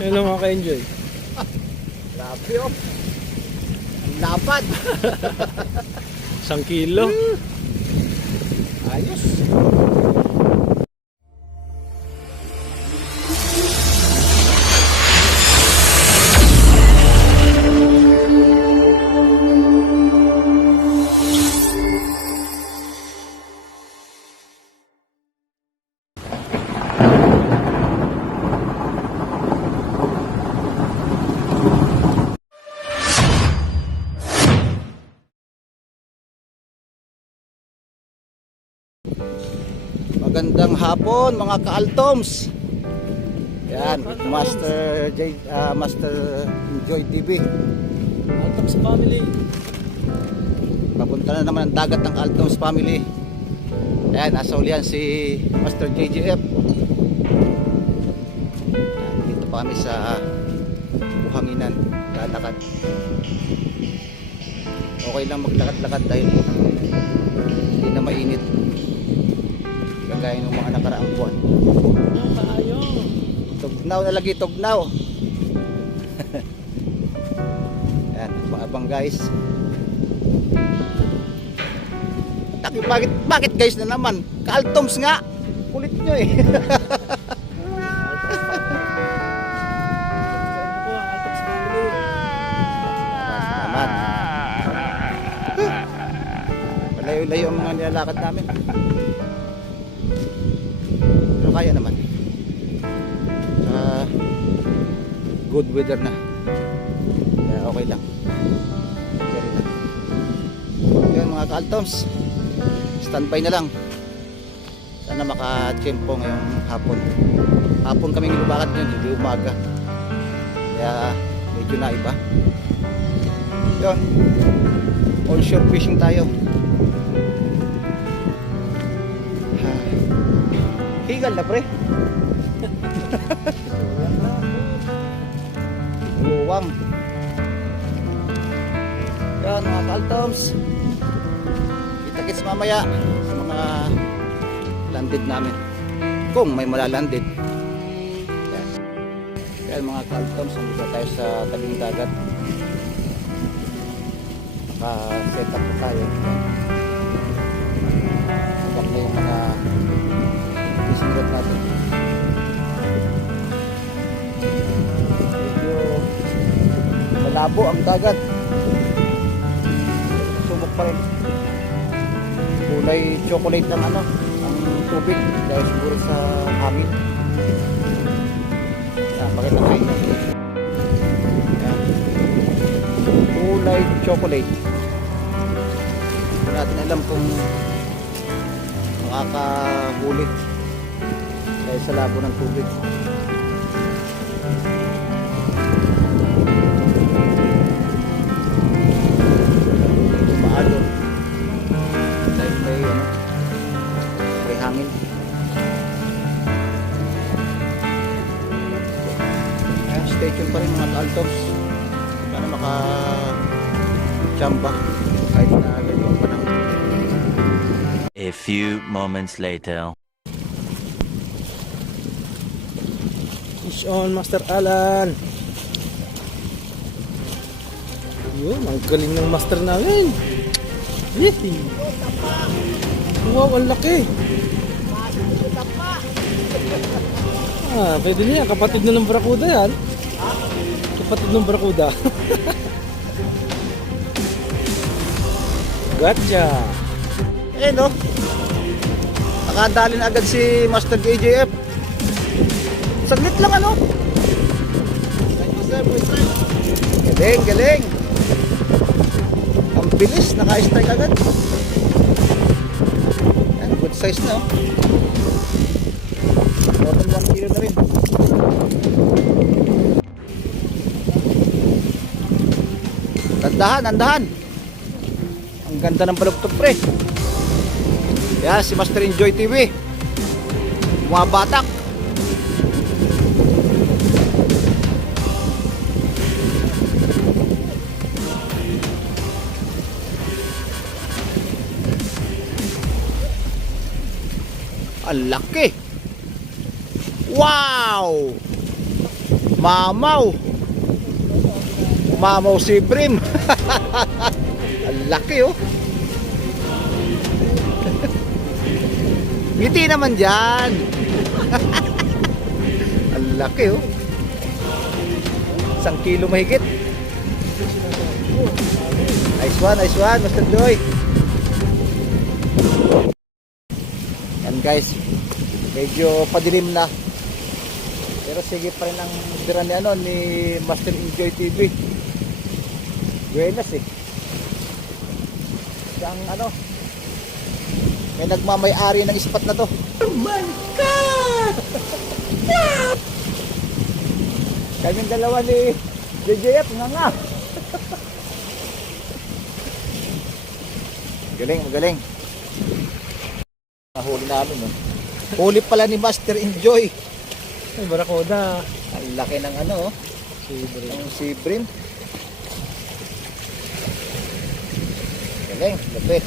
Yan lang maka-enjoy. Grabe oh. Ang lapad. 1 kilo. Ayos. Magandang hapon mga ka-Altoms. Yan, Master Enjoy TV. Altoms family. Papunta na naman ang dagat ng Altoms family. Yan, nasa ulihan si Master JJF. Yan, dito pa kami sa buhanginan, lalakad. Okay lang maglakad-lakad dahil hindi na mainit kagaya ng mga nakaraang buwan. Tayo. Tugnaw na lagi, tugnaw. Ayan, abang guys. Bakit guys na naman? Ka-Altoms nga. Kulit nyo eh. Naman. Malayo-layo ang mga nilalakad namin. Pero kaya naman. Good weather na. Kaya okay lang. Very lang. Yan mga ka-Altoms. Standby na lang. Sana maka-tempo ngayong hapon. Hapon kami nilubakad ngayon, hindi umaga. Kaya medyo naiba. Yun. Onshore fishing tayo. Higal na pre. Luwang. Yan mga ka-Altoms. Kita-kits mamaya sa mga landed namin. Kung may malalanded. Yan. Yan mga ka-Altoms. Nandito tayo sa tabing dagat. Naka-set up na tayo. Sabak na yung mga isigat natin. Medyo malabo ang dagat. Subok pa rin. Kulay chocolate ang ang tubig dahil siguro sa hangin. Yan, pakita ko inyo. Yan. Kulay chocolate. Hindi natin alam kung makakahuli dahil sa labo ng tubig. Maalo dahil may hangin. Ayan, stay tuned pa rin mga ka-Altoms. Sana maka-chamba kahit na ganyan pa ng A few moments later. Fish on, Master Alan. Yun, ang galing ng master namin. Yee. Wow, ang laki. Pwede niya. Kapatid na ng Barracuda yan. Kapatid ng Barracuda. Gotcha. Eh no, nakadali na agad si Master JJF. Saglit lang ano. Galing, galing. Ang bilis, naka-strike agad. Yan, good size na oh. More than 1 kilo na rin. Dandahan, dandahan. Ang ganda ng balugtog pre. Yan, si Master Enjoy TV. Bumabatak. Ang laki. Wow! Mamaw. Mamaw si Brim. Ang laki oh. Ngiti naman dyan. Ang laki oh. 1 kilo mahigit. Nice one, Master Joy. Yan guys, medyo padilim na. Pero sige pa rin ang bira ni ni Master Enjoy TV. Buenas eh. Siyang may nagmamay-ari ng ispat na to. Oh my God! Kaming dalawa ni JJF nga. Magaling. Nahuli namin no. Huli pala ni Master Enjoy. Ay, barakuda. Ang laki ng ng si Brim. Galing, lapit.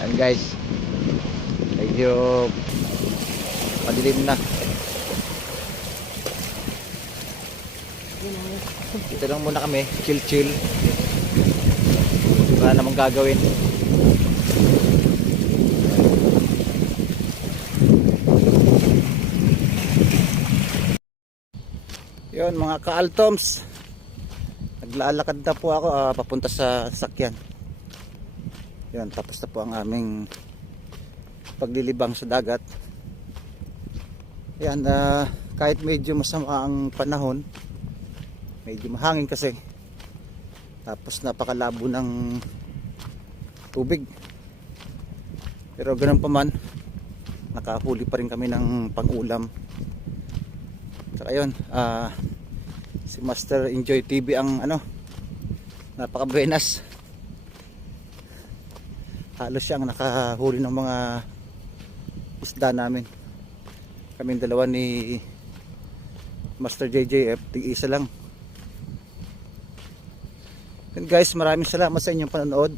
Ayan guys, medyo padilim na. Dito lang muna kami, chill. Wala namang gagawin. Yun mga ka-Altoms, naglalakad na po ako papunta sa sakyan. Yan, tapos na po ang aming paglilibang sa dagat. Yan, kahit medyo masama ang panahon, medyo mahangin kasi, tapos napakalabo ng tubig, pero ganun pa man, nakahuli pa rin kami ng pang-ulam. Saka yun, si Master Enjoy TV ang napaka-buenas. Halos siyang nakahuli ng mga isda namin. Kaming dalawa ni Master JJF, tig-isa lang. And guys, maraming salamat sa inyong panonood.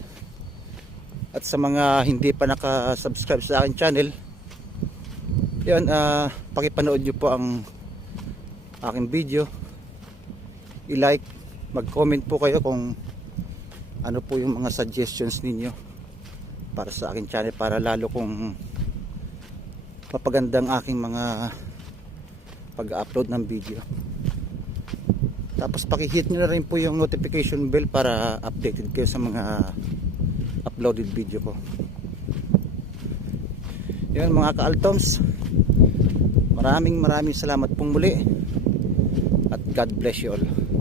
At sa mga hindi pa naka-subscribe sa aking channel, yun, pakipanood nyo po ang aking video. I-like, mag-comment po kayo kung ano po yung mga suggestions ninyo para sa aking channel, para lalo kong mapagandang aking mga pag-upload ng video. Tapos pakihit nyo na rin po yung notification bell para updated kayo sa mga uploaded video ko. Yun mga ka-Altoms, Maraming salamat pong muli at God bless you all.